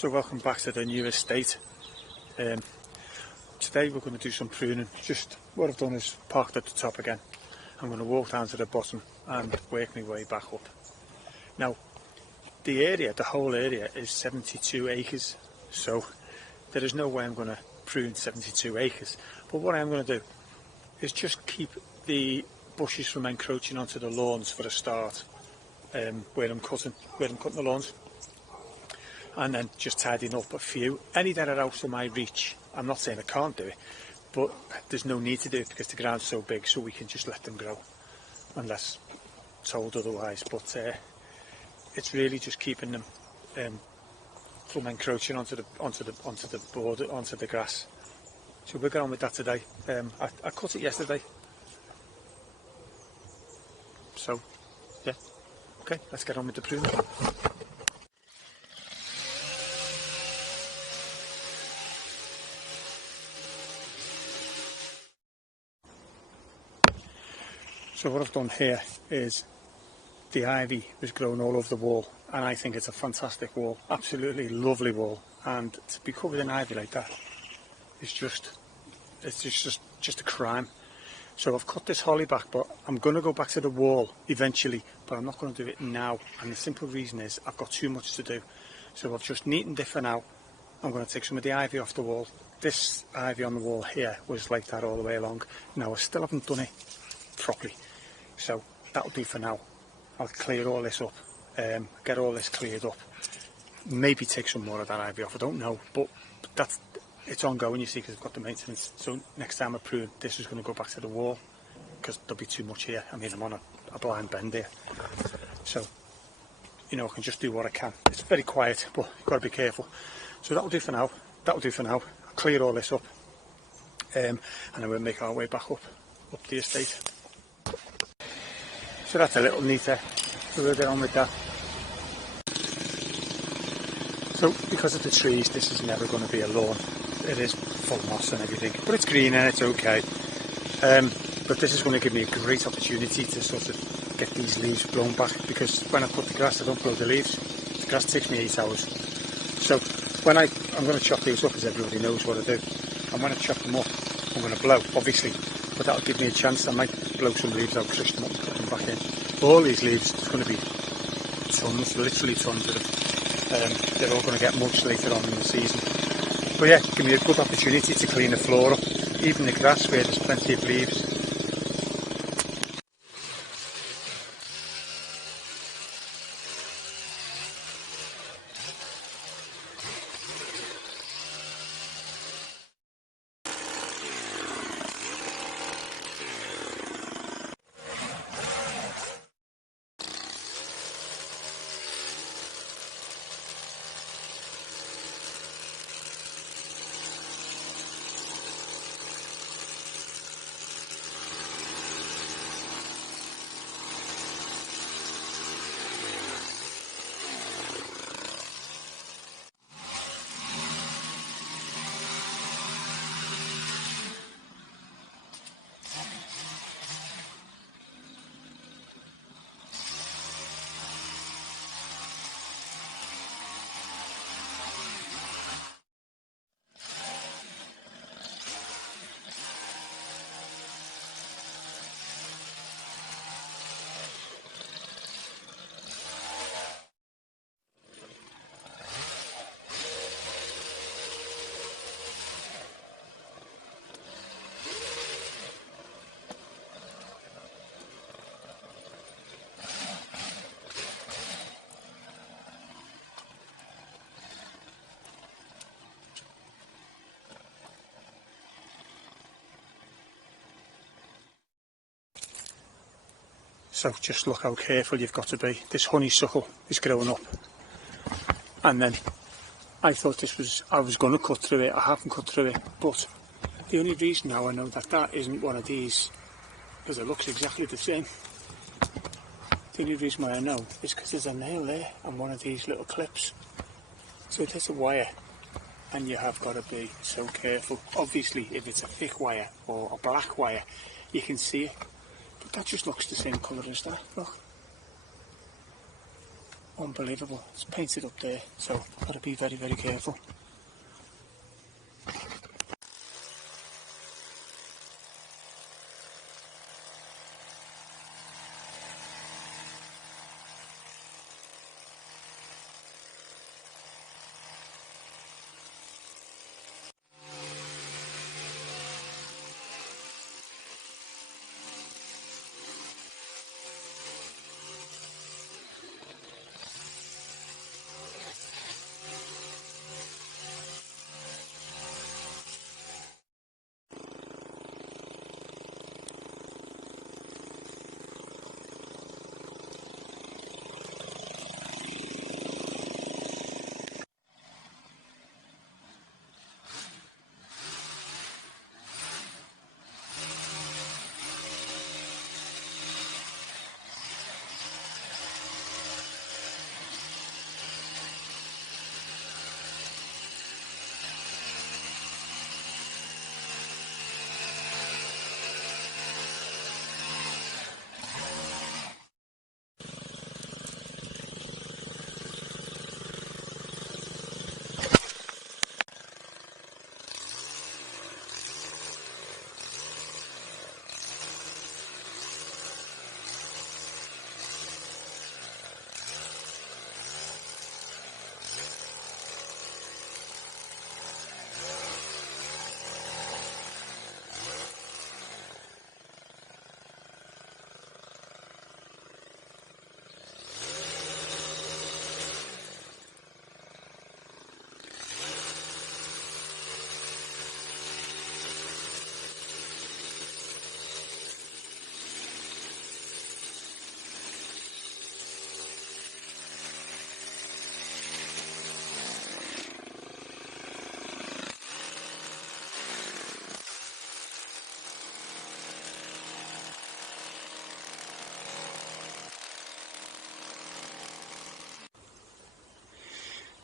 So welcome back to the new estate. Today we're going to do some pruning. Just what I've done is parked at the top again. I'm going to walk down to the bottom and work my way back up. Now the whole area is 72 acres, so there is no way I'm going to prune 72 acres. But what I am going to do is just keep the bushes from encroaching onto the lawns for a start, where I'm cutting the lawns. And then just tidying up a few. Any that are out of my reach, I'm not saying I can't do it, but there's no need to do it because the ground's so big, so we can just let them grow unless told otherwise. But it's really just keeping them from encroaching onto the border, onto the grass. So we'll get on with that today. I cut it yesterday, so yeah, okay, let's get on with the pruning. So what I've done here is the ivy was growing all over the wall, and I think it's a fantastic wall, absolutely lovely wall. And to be covered in ivy like that is just a crime. So I've cut this holly back, but I'm going to go back to the wall eventually, but I'm not going to do it now. And the simple reason is I've got too much to do. So I've just neatened it for now. I'm going to take some of the ivy off the wall. This ivy on the wall here was like that all the way along. Now I still haven't done it properly. So that'll do for now. I'll clear all this up, get all this cleared up, maybe take some more of that ivy off, I don't know, but it's ongoing, you see, because I've got the maintenance. So next time I prune, this is going to go back to the wall because there'll be too much here. I mean, I'm on a blind bend here, so you know, I can just do what I can. It's very quiet, but you've got to be careful. So that'll do for now. I'll clear all this up, and then we'll make our way back up the estate. So that's a little neater, so we'll get on with that. So because of the trees, this is never going to be a lawn. It is full of moss and everything, but it's green and it's okay. But this is going to give me a great opportunity to sort of get these leaves blown back, because when I cut the grass I don't blow the leaves. The grass takes me 8 hours. So when I'm going to chop these up, as everybody knows what I do, and when I chop them up I'm going to blow, obviously, but that'll give me a chance. I might blow some leaves out, crush them up and put them back in. All these leaves, it's going to be tons, literally tons of them. They're all going to get mulched later on in the season. But yeah, give me a good opportunity to clean the floor up, even the grass where there's plenty of leaves. So just look how careful you've got to be. This honeysuckle is growing up, and then I thought I was going to cut through it. I haven't cut through it, but the only reason now I know that isn't one of these, because it looks exactly the same. The only reason why I know is because there's a nail there and one of these little clips. So there's a wire, and you have got to be so careful. Obviously, if it's a thick wire or a black wire, you can see it. But that just looks the same colour as that, look. unbelievable. It's painted up there, so I've got to be very, very careful.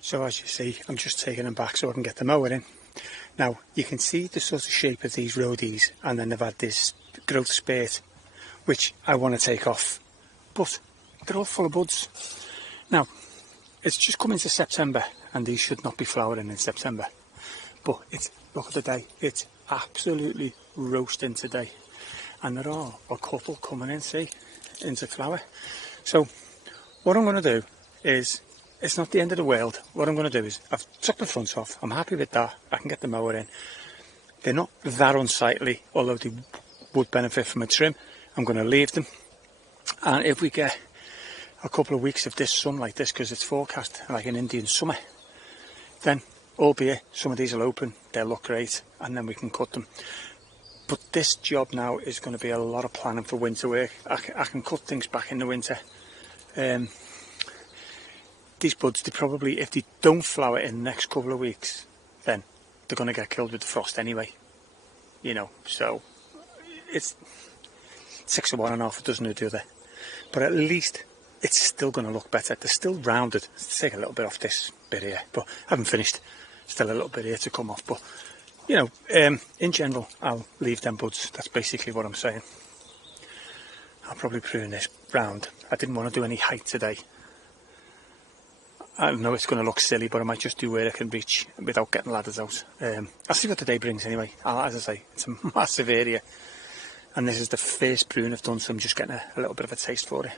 So as you see, I'm just taking them back so I can get the mower in. Now, you can see the sort of shape of these roadies, and then they've had this growth spurt, which I want to take off. But they're all full of buds. Now, it's just come into September, and these should not be flowering in September. But look at the day, it's absolutely roasting today. And there are a couple coming in, see, into flower. So, what I'm going to do is, it's not the end of the world. What I'm going to do is, I've took the fronts off. I'm happy with that. I can get the mower in. They're not that unsightly, although they would benefit from a trim. I'm going to leave them. And if we get a couple of weeks of this sun like this, because it's forecast like an Indian summer, then, albeit some of these will open, they'll look great, and then we can cut them. But this job now is going to be a lot of planning for winter work. I can cut things back in the winter. These buds, they probably, if they don't flower in the next couple of weeks, then they're going to get killed with the frost anyway. You know, so it's 6 of one and half a dozen of the other. But at least it's still going to look better. They're still rounded. Let's take a little bit off this bit here, but I haven't finished. Still a little bit here to come off. But, you know, in general, I'll leave them buds. That's basically what I'm saying. I'll probably prune this round. I didn't want to do any height today. I know it's going to look silly, but I might just do where I can reach without getting ladders out. I'll see what the day brings anyway. As I say, it's a massive area. And this is the first prune I've done, so I'm just getting a little bit of a taste for it.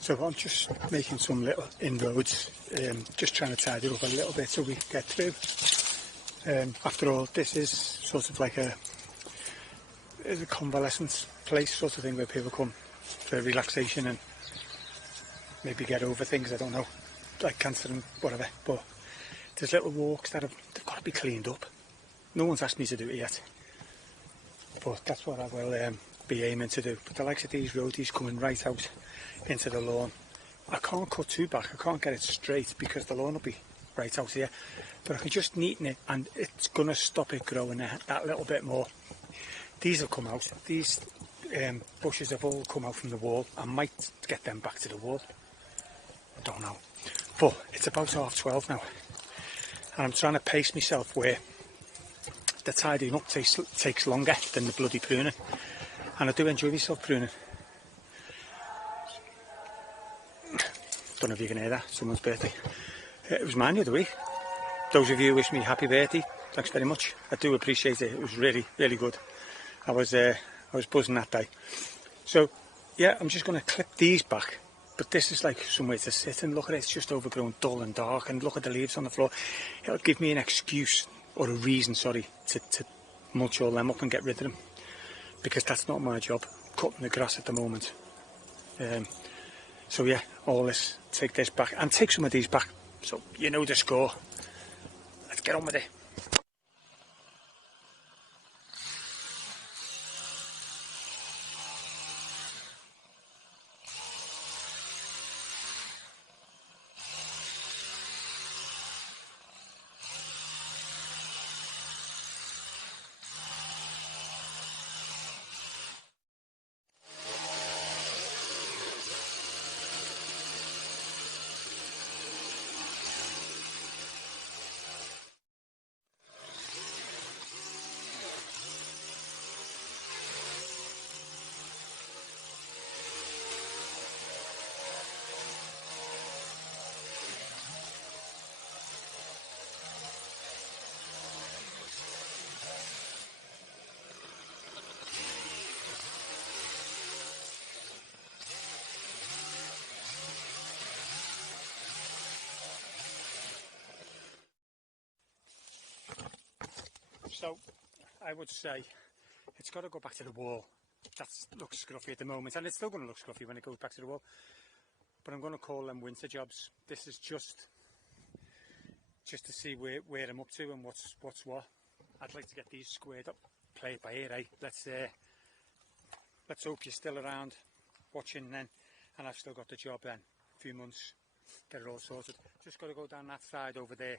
So I'm just making some little inroads, just trying to tidy it up a little bit so we can get through. After all, this is sort of like a convalescence place sort of thing where people come for relaxation and maybe get over things, I don't know, like cancer and whatever. But there's little walks that they've got to be cleaned up. No one's asked me to do it yet, but that's what I will be aiming to do. But the likes of these roadies coming right out into the lawn, I can't cut too back, I can't get it straight because the lawn will be right out here, but I can just neaten it and it's going to stop it growing that little bit more. These have come out, these bushes have all come out from the wall. I might get them back to the wall, I don't know. But it's about 12:30 now and I'm trying to pace myself where the tidying up takes longer than the bloody pruning, and I do enjoy myself pruning. Don't know if you can hear that, someone's birthday. It was mine the other week. Those of you who wish me happy birthday, thanks very much. I do appreciate it. It was really, really good. I was buzzing that day. So yeah, I'm just going to clip these back. But this is like somewhere to sit and look at it. It's just overgrown, dull and dark, and look at the leaves on the floor. It'll give me an excuse, or a reason, sorry, to mulch all them up and get rid of them. Because that's not my job, cutting the grass at the moment. So yeah, all this, take this back, and take some of these back, so you know the score. Let's get on with it. So I would say it's got to go back to the wall. That looks scruffy at the moment, and it's still going to look scruffy when it goes back to the wall. But I'm going to call them winter jobs. This is just to see where I'm up to and what's what. I'd like to get these squared up. Play it by ear, eh? Let's hope you're still around watching then, and I've still got the job then. A few months, get it all sorted. Just got to go down that side over there.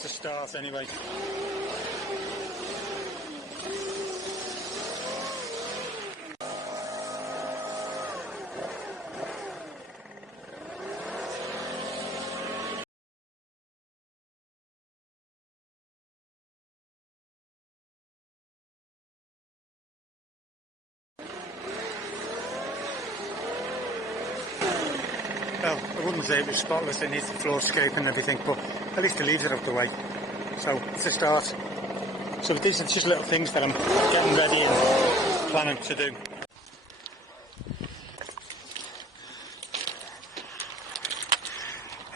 that's a start anyway. Well, I wouldn't say it was spotless, it needs the floor scraping and everything, but at least the leaves are out the way. So it's a start. So these are just little things that I'm getting ready and planning to do.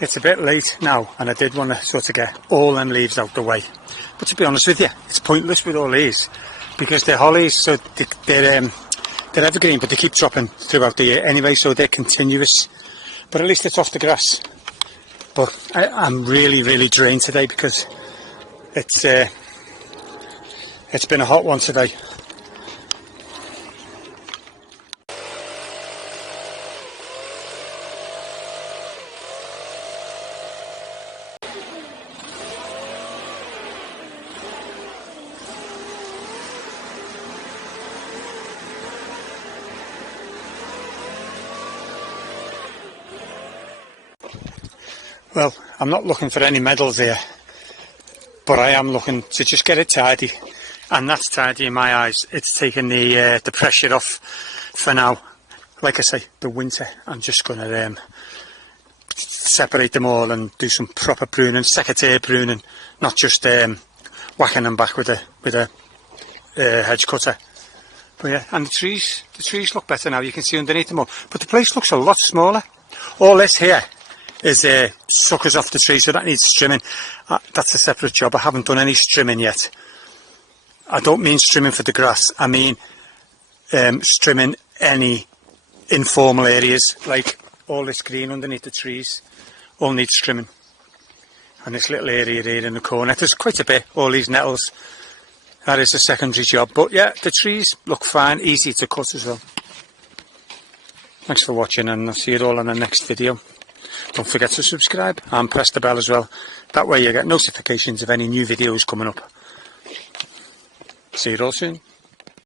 It's a bit late now and I did want to sort of get all them leaves out the way. But to be honest with you, it's pointless with all these because they're hollies, so they're evergreen, but they keep dropping throughout the year anyway, so they're continuous. But at least it's off the grass. But I'm really drained today because it's been a hot one today. Well, I'm not looking for any medals here, but I am looking to just get it tidy, and that's tidy in my eyes. It's taking the pressure off for now. Like I say, the winter, I'm just going to separate them all and do some proper pruning, secateurs pruning, not just whacking them back with a hedge cutter. But yeah, and the trees look better now. You can see underneath them all, but the place looks a lot smaller. All this here is suckers off the tree, so that needs trimming. That's a separate job. I haven't done any trimming yet. I don't mean trimming for the grass, I mean trimming any informal areas, like all this green underneath the trees, all needs trimming. And this little area here in the corner, there's quite a bit, all these nettles, that is a secondary job. But yeah, the trees look fine, easy to cut as well. Thanks for watching, and I'll see you all in the next video. Don't forget to subscribe and press the bell as well. That way you get notifications of any new videos coming up. See you all soon.